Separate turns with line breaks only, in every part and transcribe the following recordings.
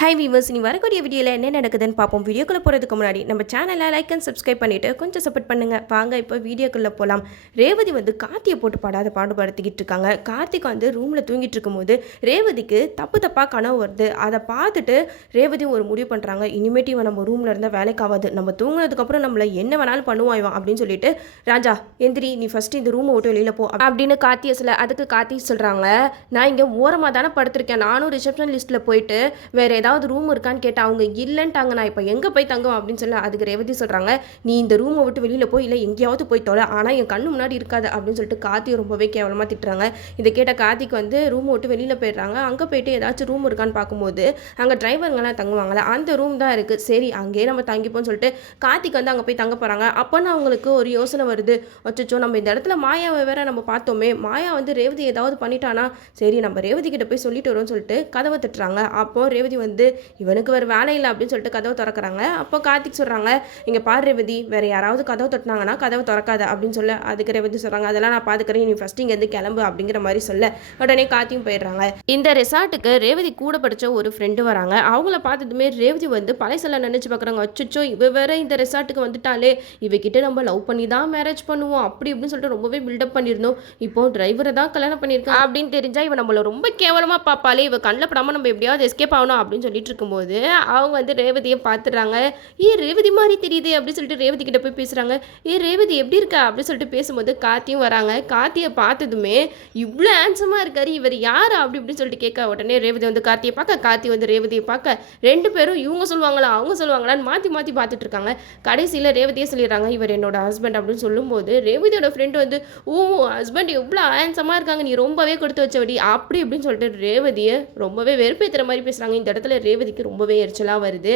High viewers நீ வரக்கூடிய வீடியோவில் என்ன நடக்குதுன்னு பார்ப்போம். வீடியோக்குள்ளே போகிறதுக்கு முன்னாடி நம்ம சேனலை லைக் அண்ட் சப்ஸ்கிரைப் பண்ணிவிட்டு கொஞ்சம் சப்போர்ட் பண்ணுங்கள் வாங்க இப்போ வீடியோக்குள்ளே போகலாம் ரேவதி வந்து கார்த்தியை போட்டு பாடாத பாடுபடுத்திக்கிட்டு இருக்காங்க. கார்த்திக் வந்து ரூமில் தூங்கிட்டு இருக்கும்போது ரேவதிக்கு தப்பு தப்பாக கனவு வருது. அதை பார்த்துட்டு ரேவதி ஒரு முடிவு பண்ணுறாங்க இனிமேட்டு இவன் நம்ம ரூமில் இருந்தால் வேலைக்கு ஆகாது. நம்ம தூங்கினதுக்கப்புறம் நம்மளை என்ன வேணாலும் பண்ணுவான் இவன் அப்படின்னு சொல்லிட்டு ராஜா எந்திரி நீ ஃபஸ்ட்டு இந்த ரூமை விட்டு வெளியில் போ. அப்படின்னு கார்த்தியை சொல்ல அதுக்கு கார்த்தி சொல்கிறாங்க நான் இங்கே ஓரமாக தானே படுத்திருக்கேன். நானும் ரிசப்ஷன் லிஸ்ட்டில் போயிட்டு வேறு ஏதாவது ஏதாவது ரூம் இருக்கான்னு கேட்டால் அவங்க இல்லைன்ட்டாங்க நான் இப்போ எங்கே போய் தங்குவேன் அப்படின்னு சொல்லி அதுக்கு ரேவதி சொல்கிறாங்க நீ இந்த ரூமை விட்டு வெளியில் போய் இல்லை எங்கேயாவது போய் தொலை. ஆனால் என் கண்ணு முன்னாடி இருக்காது அப்படின்னு சொல்லிட்டு கார்த்தி ரொம்பவே கேவலமாக திட்டுறாங்க. இதை கேட்ட கார்த்திக் வந்து ரூமை விட்டு வெளியில் போயிடுறாங்க. அங்கே போயிட்டு ஏதாச்சும் ரூம் இருக்கான்னு பார்க்கும்போது அங்கே டிரைவருங்கெல்லாம் தங்குவாங்களே அந்த ரூம் தான் இருக்குது சரி அங்கேயே நம்ம தங்கிப்போம்னு சொல்லிட்டு கார்த்திக் வந்து அங்கே போய் தங்க போகிறாங்க அப்போன்னு அவங்களுக்கு ஒரு யோசனை வருது. அச்சோ நம்ம இந்த இடத்துல மாயாவை வேற நம்ம பார்த்தோமே. மாயா வந்து ரேவதி ஏதாவது பண்ணிட்டானா? சரி நம்ம ரேவதி கிட்ட போய் சொல்லிட்டு வரோம்னு சொல்லிட்டு கதவை தட்டுறாங்க. அப்போ ரேவதி வந்து இவனுக்கு வேறு வேலை இல்லை அப்படின்னு சொல்லிட்டு கதவை திறக்கிறாங்க. அப்போ கார்த்திக் சொல்கிறாங்க இங்கே பாரு ரேவதி வேறு யாராவது கதவை தொட்டினாங்கன்னா கதவை திறக்காத அப்படின்னு சொல்ல அதுக்கு ரேவதி சொல்கிறாங்க அதெல்லாம் நான் பார்த்துக்கிறேன் நீ ஃபஸ்ட்டு இங்கேருந்து கிளம்பு அப்படிங்கிற மாதிரி சொல்ல உடனே கார்த்தியும் போயிடுறாங்க. இந்த ரெசார்ட்டுக்கு ரேவதி கூட படித்த ஒரு ஃப்ரெண்டு வராங்க. அவங்கள பார்த்ததுமே ரேவதி வந்து பழைசெல்லாம் நினச்சி பார்க்குறாங்க அச்சுச்சோ இவ வேற இந்த ரெசார்ட்டுக்கு வந்துட்டாலே இவகிட்ட நம்ம லவ் பண்ணி தான் மேரேஜ் பண்ணுவோம் அப்படி இப்படின்னு சொல்லிட்டு ரொம்பவே பில்டப் பண்ணியிருந்தோம். இப்போ டிரைவரை தான் கல்யாணம் பண்ணியிருக்கேன் அப்படின்னு தெரிஞ்சால் இவன் நம்மள ரொம்ப கேவலமாக பார்ப்பாலே இவ கண்ணில் படாமல் நம்ம எப்படியாவது எஸ்கேப் ஆகணும் அப்படின்னு சொல்லிட்டு இருக்கும்போது அவங்க வந்து ரேவதியை பார்த்துடுறாங்க. ஏ ரேவதி மாதிரி தெரியுது அப்படின்னு சொல்லிட்டு ரேவதி கிட்ட போய் பேசுகிறாங்க ஏ ரேவதி எப்படி இருக்கா? அப்படின்னு சொல்லிட்டு பேசும்போது காத்தியும் வராங்க. காத்தியை பார்த்ததுமே இவ்வளோ ஹேண்ட்ஸமாக இருக்காரு இவர் யார் அப்படி இப்படின்னு சொல்லிட்டு கேட்க உடனே ரேவதி வந்து காத்தியை பார்க்க காத்தி வந்து ரேவதியை பார்க்க. ரெண்டு பேரும் இவங்க சொல்லுவாங்களா அவங்க சொல்லுவாங்களான்னு மாற்றி மாற்றி பார்த்துட்டு இருக்காங்க கடைசியில் ரேவதியே சொல்லிடுறாங்க இவர் என்னோட ஹஸ்பண்ட் அப்படின்னு சொல்லும்போது ரேவதியோட ஃப்ரெண்டு வந்து ஓ ஹஸ்பண்ட் எவ்வளோ ஹேண்ட்ஸமாக இருக்காங்க நீ ரொம்பவே கொடுத்து வச்சபடி அப்படி இப்படின்னு சொல்லிட்டு ரேவதியை ரொம்பவே வெறுப்பேற்றுற மாதிரி பேசுகிறாங்க இந்த இடத்துல ரேவதிக்கு ரொம்பவே எரிச்சலாக வருது.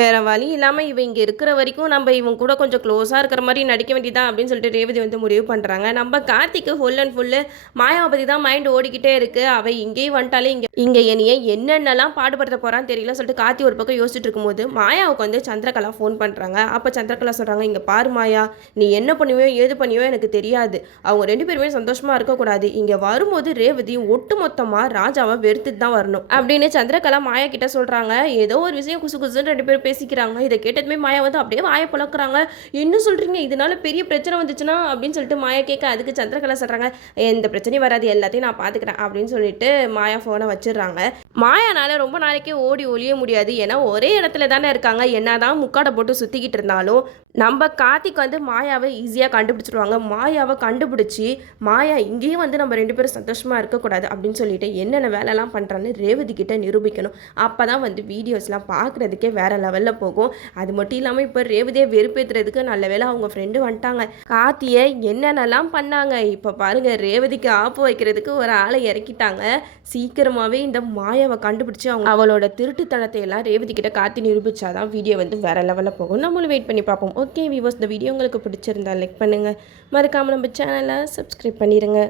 வேற வழி இல்லாமல் இவன் இங்கே இருக்கிற வரைக்கும் நம்ம இவங்க கூட கொஞ்சம் க்ளோஸாக இருக்கிற மாதிரி நடிக்க வேண்டியதான் அப்படின்னு சொல்லிட்டு ரேவதி வந்து முடிவு பண்ணுறாங்க நம்ம கார்த்திக்கு ஃபுல் அண்ட் ஃபுல்லு மாயாவை பற்றி தான் மைண்ட் ஓடிக்கிட்டே இருக்குது அவள் இங்கேயும் வந்துட்டாலே இங்கே இங்கே என்னையே என்னென்னலாம் பாடுபடுத்த போகிறான்னு தெரியல சொல்லிட்டு கார்த்தி ஒரு பக்கம் யோசிச்சுட்டு இருக்கும்போது மாயாவுக்கு வந்து சந்திரகலா ஃபோன் பண்ணுறாங்க அப்போ சந்திரகலா சொல்கிறாங்க இங்கே பாரு மாயா நீ என்ன பண்ணுவியோ ஏது பண்ணியோ எனக்கு தெரியாது. அவங்க ரெண்டு பேருமே சந்தோஷமாக இருக்கக்கூடாது. இங்கே வரும்போது ரேவதி ஒட்டு மொத்தமாக ராஜாவை வெறுத்துட்டு தான் வரணும். அப்படின்னு சந்திரகலா மாயா கிட்ட சொல்கிறாங்க சொல்கிறாங்க ஏதோ ஒரு விஷயம் குசு குசுன்னு ரெண்டு பேரும் பேசிக்கிறாங்க. இதை கேட்டதுமே மாயா வந்து அப்படியே வாயை பழக்கிறாங்க என்ன சொல்கிறீங்க இதனால பெரிய பிரச்சனை வந்துச்சுன்னா அப்படின்னு சொல்லிட்டு மாயா கேட்க அதுக்கு சந்திரகலா சொல்கிறாங்க எந்த பிரச்சனையும் வராது. எல்லாத்தையும் நான் பார்த்துக்கிறேன் அப்படின்னு சொல்லிட்டு மாயா ஃபோனை வச்சிடுறாங்க. மாயானால ரொம்ப நாளைக்கே ஓடி ஒளிய முடியாது. ஏன்னா ஒரே இடத்துல தானே இருக்காங்க. என்னதான் முக்காடை போட்டு சுற்றிக்கிட்டு இருந்தாலும் நம்ம கார்த்திக் வந்து மாயாவை ஈஸியாக கண்டுபிடிச்சிருவாங்க. மாயாவை கண்டுபிடிச்சி மாயா இங்கேயும் வந்து நம்ம ரெண்டு பேரும் சந்தோஷமாக இருக்கக்கூடாது அப்படின்னு சொல்லிட்டு என்னென்ன வேலைலாம் பண்ணுறான்னு ரேவதி கிட்ட நிரூபிக்கணும். அப்போ தான் வந்து வீடியோஸ்லாம் பார்க்குறதுக்கே வேறு லெவலில் போகும். அது மட்டும் இல்லாமல் இப்போ ரேவதியை வெறுப்பேற்றுறதுக்கு நல்ல வேலை அவங்க ஃப்ரெண்டு வந்துட்டாங்க. கார்த்தியை என்னென்னலாம் பண்ணாங்க? இப்போ பாருங்கள் ரேவதிக்கு ஆப்பு வைக்கிறதுக்கு ஒரு ஆளை இறக்கிட்டாங்க. சீக்கிரமாகவே இந்த மாயாவை கண்டுபிடிச்சி அவங்க அவளோட திருட்டுத்தனத்தை எல்லாம் ரேவதி கிட்ட நிரூபிச்சா நிரூபிச்சாதான் வீடியோ வந்து வேற லெவலில் போகும். நம்மளும் வெயிட் பண்ணி பார்ப்போம். ஓகே விவோஸ் இந்த வீடியோ உங்களுக்கு பிடிச்சிருந்தா லைக் பண்ணுங்கள் மறக்காமல் நம்ம சேனலை சப்ஸ்கிரைப் பண்ணிடுங்க